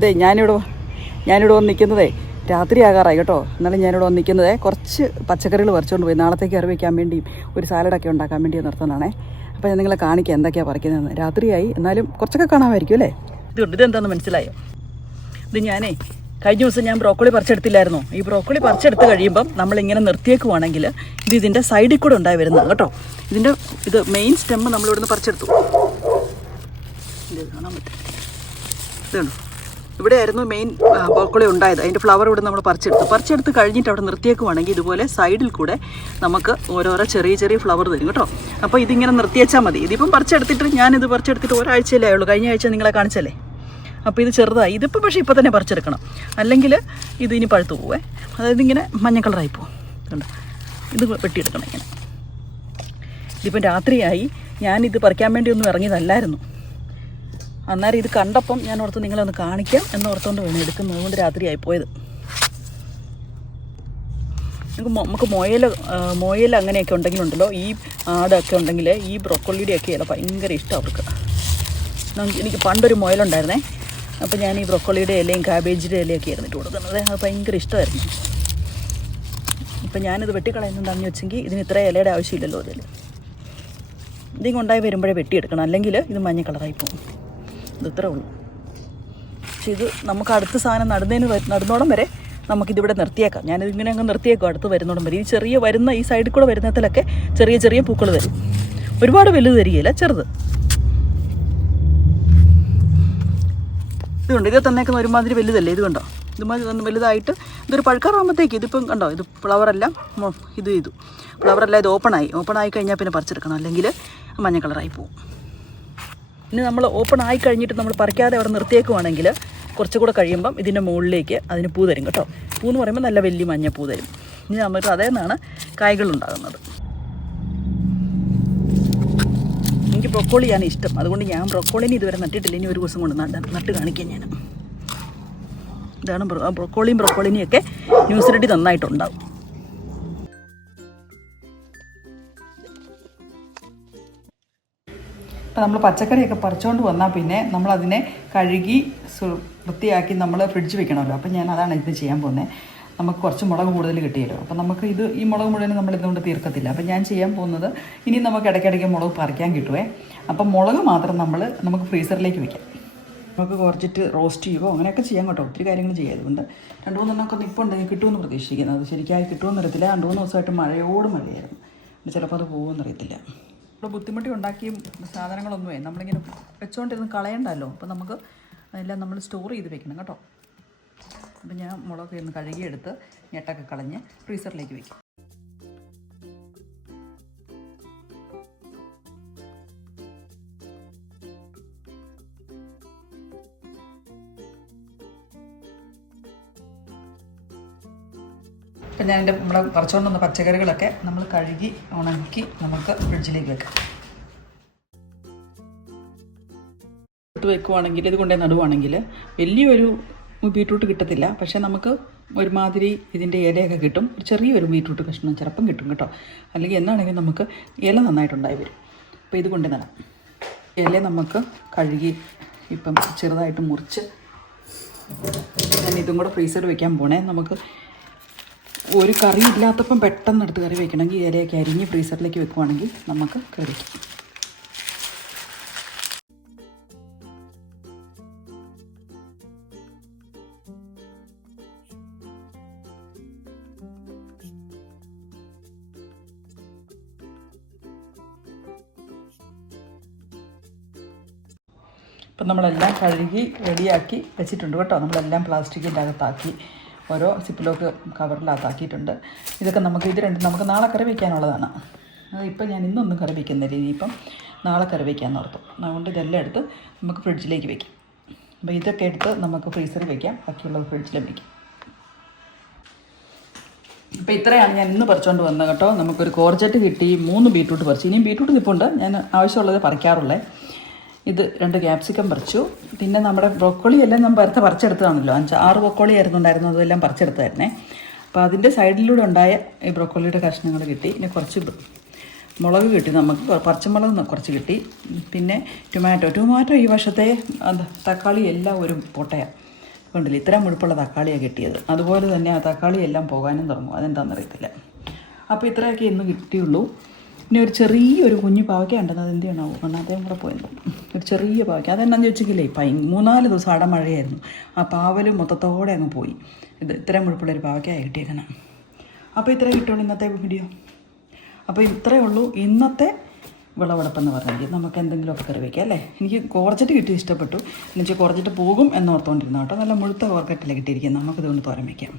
അതെ ഞാനിവിടെ വന്ന് നിൽക്കുന്നതേ രാത്രിയാകാറായി കേട്ടോ. എന്നാലും ഞാനിവിടെ വന്ന് നിൽക്കുന്നതേ കുറച്ച് പച്ചക്കറികൾ പറിച്ചുകൊണ്ട് പോയി നാളത്തേക്ക് കറി വയ്ക്കാൻ വേണ്ടിയും ഒരു സാലഡൊക്കെ ഉണ്ടാക്കാൻ വേണ്ടി നിർത്തുന്നതാണേ. അപ്പോൾ ഞാൻ നിങ്ങളെ കാണിക്കാം എന്തൊക്കെയാണ് പറിക്കുന്നതെന്ന്. രാത്രിയായി എന്നാലും കുറച്ചൊക്കെ കാണാമായിരിക്കും അല്ലേ. ഇതെന്താണെന്ന് മനസ്സിലായോ? ഇത് ഞാനേ കഴിഞ്ഞ ദിവസം ഞാൻ ബ്രോക്കോളി പറിച്ചെടുത്തില്ലായിരുന്നോ? ഈ ബ്രോക്കോളി പറിച്ചെടുത്ത് കഴിയുമ്പം നമ്മളിങ്ങനെ നിർത്തിയേക്കുവാണെങ്കിൽ ഇതിൻ്റെ സൈഡിൽ കൂടെ ഉണ്ടായി വരുന്നത് കേട്ടോ. ഇത് മെയിൻ സ്റ്റെമ്മ് നമ്മളിവിടുന്ന് പറിച്ചെടുത്തു. ഇത് കാണാൻ പറ്റും. ഇതാണ് ഇവിടെയായിരുന്നു മെയിൻ ബ്രോക്കോളി ഉണ്ടായത്. അതിൻ്റെ ഫ്ലവർ ഇവിടെ നമ്മൾ പറിച്ചെടുത്ത് കഴിഞ്ഞിട്ട് അവിടെ നിർത്തിയേക്കുവാണെങ്കിൽ ഇതുപോലെ സൈഡിൽ കൂടെ നമുക്ക് ഓരോരോ ചെറിയ ഫ്ലവർ തരും കേട്ടോ. അപ്പോൾ ഇതിങ്ങനെ നിർത്തിയേച്ചാൽ മതി. ഇതിപ്പം ഞാനിത് പറിച്ചെടുത്തിട്ട് ഒരാഴ്ചയിലേ ആയുള്ളൂ. കഴിഞ്ഞ ആഴ്ച നിങ്ങളെ കാണിച്ചല്ലേ. അപ്പോൾ ഇത് ചെറുതായി. ഇതിപ്പോൾ പക്ഷേ ഇപ്പോൾ തന്നെ പറിച്ചെടുക്കണം, അല്ലെങ്കിൽ ഇത് ഇനി പഴുത്തു പോവേ. അതായത് ഇങ്ങനെ മഞ്ഞ കളറായി പോകും. കണ്ടോ, ഇത് വെട്ടിയെടുക്കണം ഇങ്ങനെ. ഇതിപ്പം രാത്രിയായി. ഞാനിത് പറിക്കാൻ വേണ്ടി ഒന്നും ഇറങ്ങിയതല്ലായിരുന്നു. അന്നേരം ഇത് കണ്ടപ്പം ഞാൻ ഓർത്ത് നിങ്ങളെ ഒന്ന് കാണിക്കാം എന്നോർത്തുകൊണ്ട് വേണം എടുക്കുന്നത്. അതുകൊണ്ട് രാത്രിയായി പോയത്. നമുക്ക് മുയൽ അങ്ങനെയൊക്കെ ഉണ്ടെങ്കിലുണ്ടല്ലോ, ഈ ആടൊക്കെ ഉണ്ടെങ്കിൽ ഈ ബ്രോക്കോളിയുടെയൊക്കെ ഇല ഭയങ്കര ഇഷ്ടം അവർക്ക്. എനിക്ക് പണ്ടൊരു മുയലുണ്ടായിരുന്നേ. അപ്പോൾ ഞാൻ ഈ ബ്രോക്കോളിയുടെ ഇലയും കാബേജിൻ്റെ ഇലയൊക്കെ ആയിരുന്നു ഇട്ട് കൊടുക്കുന്നത്. അത് ഭയങ്കര ഇഷ്ടമായിരുന്നു. ഇപ്പം ഞാനിത് വെട്ടിക്കളയുന്നുണ്ടാന്ന് വെച്ചെങ്കിൽ ഇതിന് ഇത്ര ഇലയുടെ ആവശ്യമില്ലല്ലോ. അതിൽ ഇതിങ്ങുണ്ടായി വരുമ്പോഴേ വെട്ടിയെടുക്കണം, അല്ലെങ്കിൽ ഇത് മഞ്ഞ കളറായി പോകും. ഇത് ഇത്രേ ഉള്ളൂ. പക്ഷേ ഇത് നമുക്ക് അടുത്ത സാധനം നടുന്നോടം വരെ നമുക്കിതിവിടെ നിർത്തിയേക്കാം. ഞാനിതിങ്ങനെ അങ്ങ് നിർത്തിയേക്കും അടുത്ത് വരുന്നോടം വരെ. ഈ സൈഡിൽ കൂടെ വരുന്നതിലൊക്കെ ചെറിയ പൂക്കൾ തരും. ഒരുപാട് വലുത് തരികയില്ല, ചെറുത്. ഇതുണ്ട്, ഇത് തന്നേക്കുന്ന ഒരുമാതിരി വലുതല്ലേ. ഇത് കണ്ടോ, ഇതുമാതിരി വലുതായിട്ട് ഇതൊരു പഴുക്കാറാകുമ്പോഴത്തേക്ക് ഇതിപ്പം കണ്ടോ, ഇത് ഫ്ലവറെല്ലാം ഇത് ഓപ്പണായി കഴിഞ്ഞാൽ പിന്നെ പറിച്ചെടുക്കണം, അല്ലെങ്കിൽ മഞ്ഞ കളറായി പോകും. ഇനി നമ്മൾ ഓപ്പൺ ആയി കഴിഞ്ഞിട്ട് നമ്മൾ പറിക്കാതെ അവിടെ നിർത്തിയേക്കുവാണെങ്കിൽ കുറച്ചുകൂടെ കഴിയുമ്പം ഇതിൻ്റെ മുകളിലേക്ക് അതിന് പൂ തരും കേട്ടോ. പൂ എന്ന് പറയുമ്പോൾ നല്ല വലിയ മഞ്ഞ പൂ തരും. ഇനി നമുക്ക് അതേ നിന്നാണ് കായ്കളുണ്ടാകുന്നത്. എനിക്ക് ബ്രോക്കോളിയാണ് ഇഷ്ടം, അതുകൊണ്ട് ഞാൻ ബ്രോക്കോളിനെ ഇതുവരെ നട്ടിട്ടില്ല. ഇനി ഒരു ദിവസം കൊണ്ട് നട്ട് കാണിക്കാം ഞാൻ. ഇതാണ് ബ്രോക്കോളിനെയൊക്കെ ന്യൂസിലിറ്റി നന്നായിട്ടുണ്ടാവും. അപ്പോൾ നമ്മൾ പച്ചക്കറിയൊക്കെ പറിച്ചുകൊണ്ട് വന്നാൽ പിന്നെ നമ്മളതിനെ കഴുകി വൃത്തിയാക്കി നമ്മൾ ഫ്രിഡ്ജ് വെക്കണമല്ലോ. അപ്പോൾ ഞാൻ അതാണ് ഇത് ചെയ്യാൻ പോകുന്നത്. നമുക്ക് കുറച്ച് മുളക് കൂടുതൽ കിട്ടിയല്ലോ. അപ്പോൾ നമുക്ക് ഈ മുളക് മുഴുവൻ നമ്മൾ ഇതുകൊണ്ട് തീർക്കത്തില്ല. അപ്പോൾ ഞാൻ ചെയ്യാൻ പോകുന്നത്, ഇനി നമുക്ക് ഇടയ്ക്കിടയ്ക്ക് മുളക് പറിക്കാൻ കിട്ടുമേ. അപ്പം മുളക് മാത്രം നമുക്ക് ഫ്രീസറിലേക്ക് വെക്കാം. നമുക്ക് കുറച്ചിട്ട് റോസ്റ്റ് ചെയ്യുമോ അങ്ങനെയൊക്കെ ചെയ്യാൻ കേട്ടോ. ഒത്തിരി കാര്യങ്ങൾ ചെയ്യാം. അതുകൊണ്ട് 2-3 എണ്ണമൊക്കെ ഇപ്പോൾ ഉണ്ടെങ്കിൽ കിട്ടുമെന്ന് പ്രതീക്ഷിക്കുന്നത്. അത് ശരിക്കായി കിട്ടുമെന്ന് അറിയത്തില്ല. 2-3 ദിവസമായിട്ട് മഴയായിരുന്നു. ചിലപ്പോൾ അത് പോകുമെന്ന് അറിയത്തില്ല. ഇപ്പോൾ ബുദ്ധിമുട്ടി ഉണ്ടാക്കിയ സാധനങ്ങളൊന്നുമേ നമ്മളിങ്ങനെ വെച്ചുകൊണ്ടിരുന്ന് കളയണ്ടല്ലോ. അപ്പോൾ നമുക്ക് അതെല്ലാം നമ്മൾ സ്റ്റോർ ചെയ്ത് വെക്കണം കേട്ടോ. അപ്പം ഞാൻ മുളകൊക്കെ ഒന്ന് കഴുകിയെടുത്ത് ഞെട്ടൊക്കെ കളഞ്ഞ് ഫ്രീസറിലേക്ക് വയ്ക്കും. അപ്പം ഞാൻ നമ്മൾ പറിച്ചുകൊണ്ട് വന്ന പച്ചക്കറികളൊക്കെ നമ്മൾ കഴുകി ഉണക്കി നമുക്ക് ഫ്രിഡ്ജിലേക്ക് വെക്കാം. ഇട്ട് വെക്കുവാണെങ്കിൽ ഇത് കൊണ്ടേ നടുവാണെങ്കിൽ വലിയൊരു ബീട്രൂട്ട് കിട്ടത്തില്ല. പക്ഷേ നമുക്ക് ഒരുമാതിരി ഇതിൻ്റെ ഇലയൊക്കെ കിട്ടും. ചെറിയൊരു ബീട്രൂട്ട് കഷ്ണം ചിലപ്പം കിട്ടും കേട്ടോ. അല്ലെങ്കിൽ എന്നാണെങ്കിലും നമുക്ക് ഇല നന്നായിട്ടുണ്ടായി വരും. അപ്പോൾ ഇത് കൊണ്ട് നടാം. ഇല നമുക്ക് കഴുകി ഇപ്പം ചെറുതായിട്ട് മുറിച്ച് ഞാൻ ഇതും കൂടെ ഫ്രീസറിൽ വയ്ക്കാൻ പോണേ. നമുക്ക് ഒരു കറി ഇല്ലാത്തപ്പം പെട്ടെന്ന് എടുത്ത് കറി വയ്ക്കണമെങ്കിൽ ഇലയൊക്കെ അരിഞ്ഞ് ഫ്രീസറിലേക്ക് വെക്കുവാണെങ്കിൽ നമുക്ക് കറി വയ്ക്കാം. ഇപ്പം നമ്മളെല്ലാം കഴുകി റെഡിയാക്കി വെച്ചിട്ടുണ്ട് കേട്ടോ. നമ്മളെല്ലാം പ്ലാസ്റ്റിക്കിൻ്റെ അകത്താക്കി ഓരോ സിപ്പിലോക്ക് കവറിനകത്താക്കിയിട്ടുണ്ട്. ഇതൊക്കെ ഇത് രണ്ടും നമുക്ക് നാളെ കറി വയ്ക്കാനുള്ളതാണ്. അതിപ്പോൾ ഞാൻ ഇന്നൊന്നും കറി വയ്ക്കുന്നില്ല. ഇനിയിപ്പം നാളെ കറി വയ്ക്കാമെന്ന് ഓർത്തു. അതുകൊണ്ട് ഇതെല്ലാം എടുത്ത് നമുക്ക് ഫ്രിഡ്ജിലേക്ക് വയ്ക്കാം. അപ്പോൾ ഇതൊക്കെ എടുത്ത് നമുക്ക് ഫ്രീസറിൽ വയ്ക്കാം, ബാക്കിയുള്ളത് ഫ്രിഡ്ജിലും വയ്ക്കാം. ഇപ്പോൾ ഇത്രയാണ് ഞാൻ ഇന്ന് പറിച്ചുകൊണ്ട് വന്നത് കേട്ടോ. നമുക്കൊരു കോർജറ്റ് കിട്ടി, 3 ബീട്രൂട്ട് പറിച്ചു. ഇനിയും ബീട്രൂട്ട് നിൽപ്പുണ്ട്, ഞാൻ ആവശ്യമുള്ളത് പറിക്കാറുള്ളേ. ഇത് 2 ക്യാപ്സിക്കം പറിച്ചു. പിന്നെ നമ്മുടെ ബ്രോക്കോളി എല്ലാം ഞാൻ പറിച്ചെടുത്തതാണല്ലോ. 5-6 ബ്രോക്കോളി ആയിരുന്നുണ്ടായിരുന്നു, അതെല്ലാം പറിച്ചെടുത്തായിരുന്നേ. അപ്പോൾ അതിൻ്റെ സൈഡിലൂടെ ഉണ്ടായ ഈ ബ്രോക്കോളിയുടെ കഷ്ണങ്ങൾ കിട്ടി. പിന്നെ കുറച്ച് മുളക് കിട്ടി, നമുക്ക് പച്ചമുളക് കുറച്ച് കിട്ടി. പിന്നെ ടൊമാറ്റോ ഈ വർഷത്തെ തക്കാളി എല്ലാം ഒരു പൊട്ടയാണ്. കണ്ടില്ല, ഇത്ര മുഴുപ്പുള്ള തക്കാളിയാണ് കിട്ടിയത്. അതുപോലെ തന്നെ ആ തക്കാളി എല്ലാം പോകാനും തുടങ്ങും, അതെന്താണെന്നറിയത്തില്ല. അപ്പോൾ ഇത്രയൊക്കെ ഇന്ന് കിട്ടിയുള്ളൂ. പിന്നെ ഒരു ചെറിയൊരു കുഞ്ഞു പാവയ്ക്ക ഉണ്ടെന്ന്, അത് എന്ത് ചെയ്യണമാവും, ഒന്നാമത്തേയും കൂടെ പോയിരുന്നു. ഒരു ചെറിയ പാവയ്ക്ക, അതെന്നാന്ന് ചോദിച്ചെങ്കിലേ 3-4 ദിവസം അവിടെ മഴയായിരുന്നു. ആ പാവലും മൊത്തത്തോടെ അങ്ങ് പോയി. ഇത് ഇത്രയും മുഴുപ്പുള്ളൊരു പാവയ്ക്കാണ് കിട്ടിയേക്കണം. അപ്പോൾ ഇത്രയും കിട്ടുള്ളൂ ഇന്നത്തെ വീഡിയോ. അപ്പോൾ ഇത്രയേ ഉള്ളൂ ഇന്നത്തെ വിളവെടുപ്പെന്ന് പറഞ്ഞെങ്കിൽ. നമുക്ക് എന്തെങ്കിലുമൊക്കെ കറി വയ്ക്കാം അല്ലേ. എനിക്ക് കോർജറ്റ് കിട്ടി, ഇഷ്ടപ്പെട്ടു. എന്നുവെച്ചാൽ കോർജറ്റ് പോകും എന്നോർത്തുകൊണ്ടിരുന്ന കേട്ടോ. നല്ല മുഴുത്ത കോർക്കറ്റല്ലേ കിട്ടിയിരിക്കുന്നത്, നമുക്കിതുകൊണ്ട് തോരൻ വയ്ക്കാം.